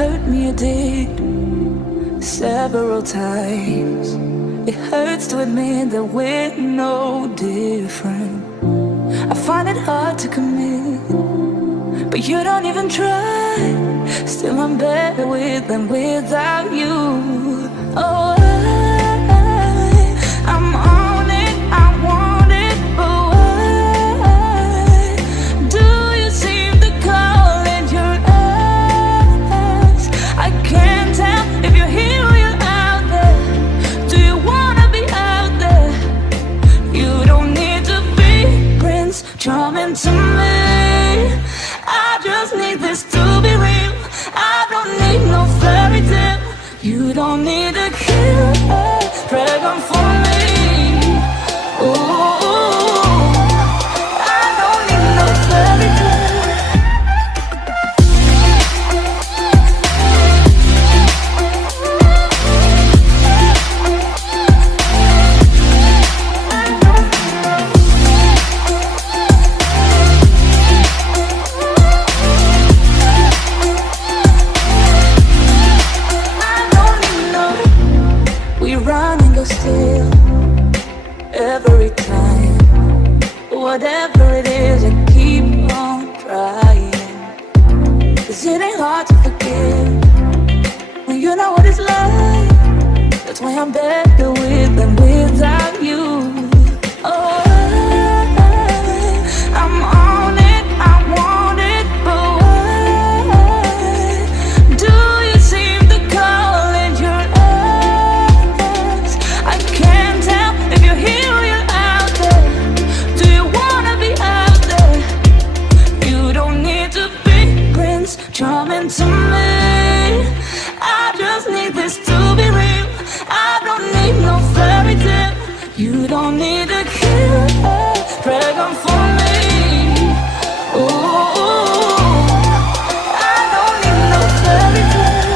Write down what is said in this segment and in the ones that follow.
hurt me, you did, several times. It hurts to admit that we're no different. I find it hard to commit, but you don't even try. Still I'm better with than without you. Oh, I'm on it, I want it, but why do you seem to call in your eyes? I can't tell if you're here or you're out there. Do you wanna be out there? You don't need to be Prince Charming to me. I just need this to be real. I don't need no fairy tale. You don't need a kill, pregnant for me. Ooh, I don't need no fairy tale. Still, every time, whatever it is, I keep on trying. 'Cause it ain't hard to forgive when you know what it's like. That's why I'm better with than without you. Oh, I'm on it, I want it, but why do you seem to call in your eyes? I can't tell if you're here or you're out there. Do you wanna be out there? You don't need to be Prince Charming to me. I just need this to be real. I don't need no fairy tale. You don't need a kill, pregnant for me. Ooh, I don't need no fairy tale.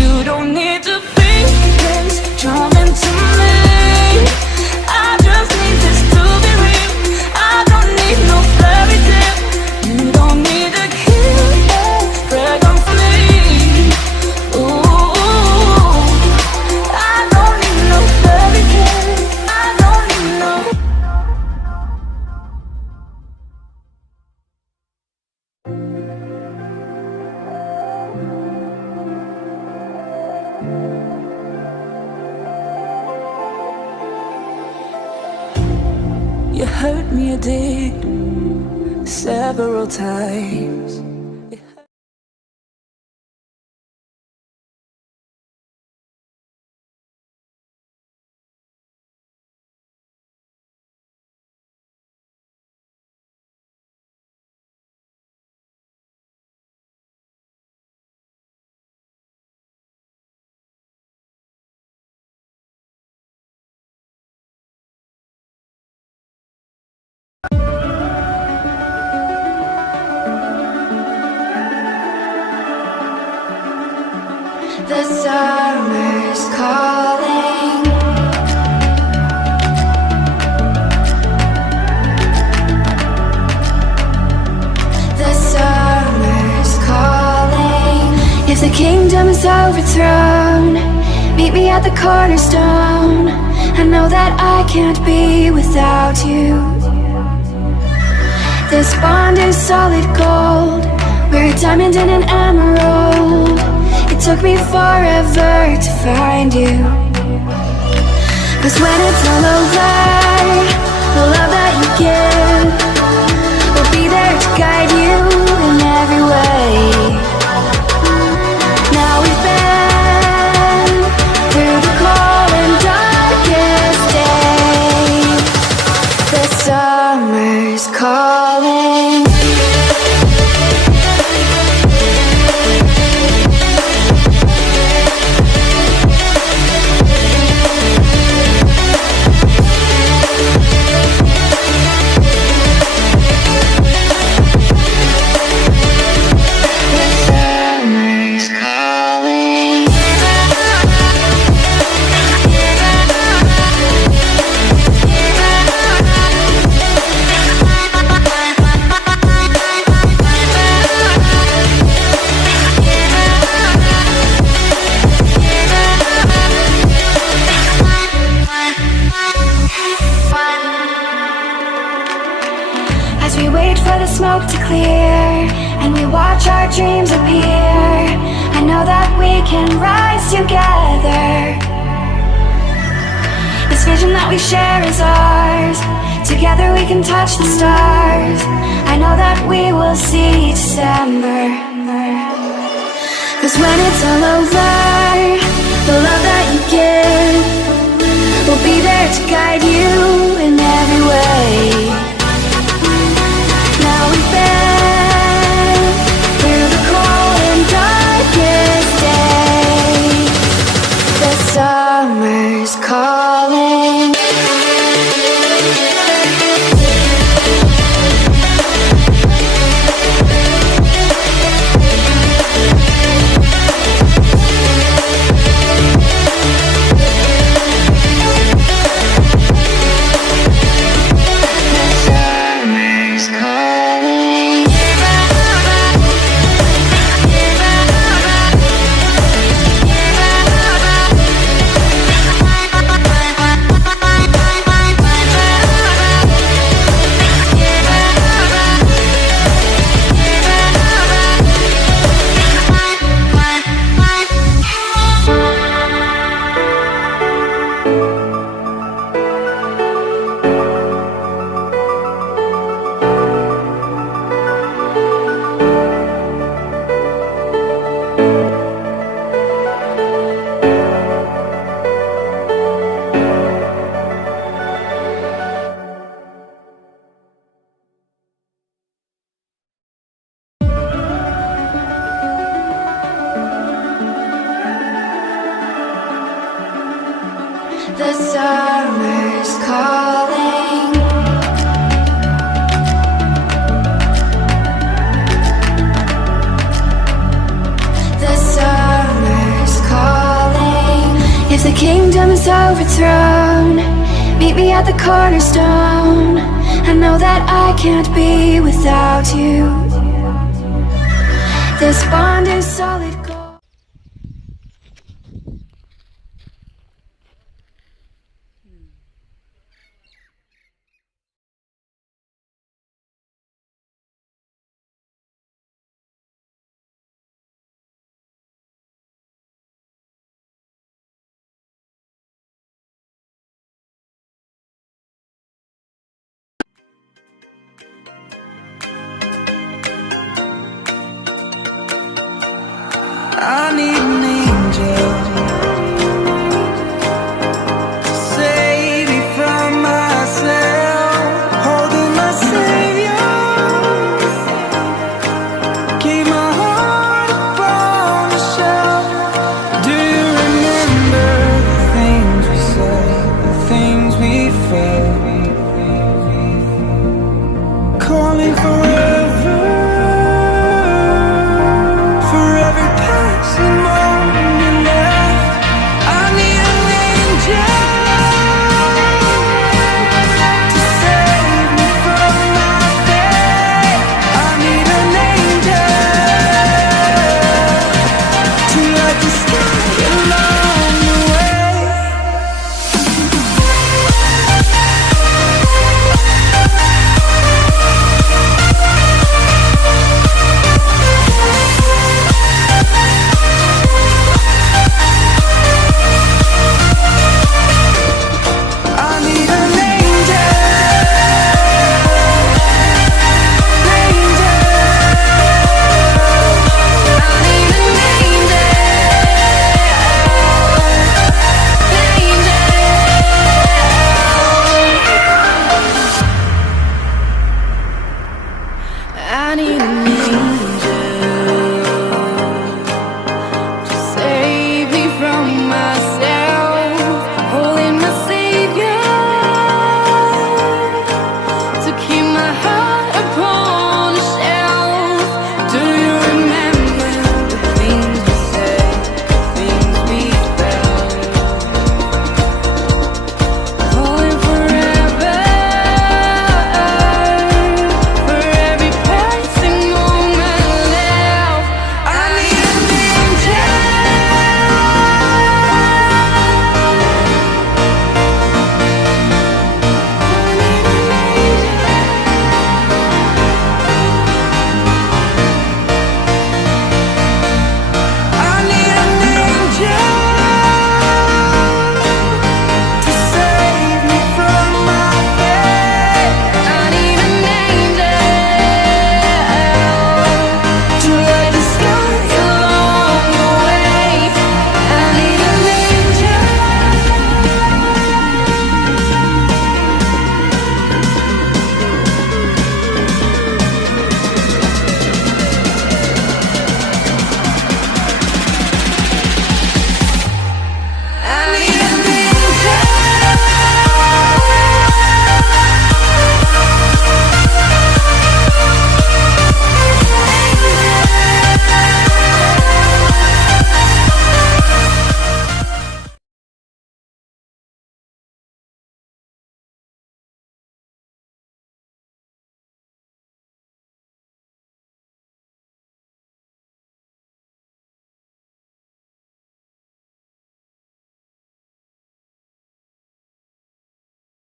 You don't need to be Prince Charming to me. I just need this to be real. I don't need no fairy tale. You don't need a kill, pregnant for me. Ooh, I don't need no fairy tale. I don't need no. You hurt me, you did, several times. The summer's calling. The summer's calling. If the kingdom is overthrown, meet me at the cornerstone. I know that I can't be without you. This bond is solid gold. We're a diamond and an emerald. It took me forever to find you. 'Cause when it's all over, the love that you give will be there to guide you in every way. Now we've been through the cold and darkest days. The summer's calling. the smoke to clear, and we watch our dreams appear. I know that we can rise together. This vision that we share is ours. Together we can touch the stars. I know that we will see December. 'Cause when it's all over, the love that you give will be there to guide you in every way. Now we've been through the cold and darkest day. The summer's calling. The summer's calling. The summer's calling. If the kingdom is overthrown, meet me at the cornerstone. I know that I can't be without you. This bond is solid.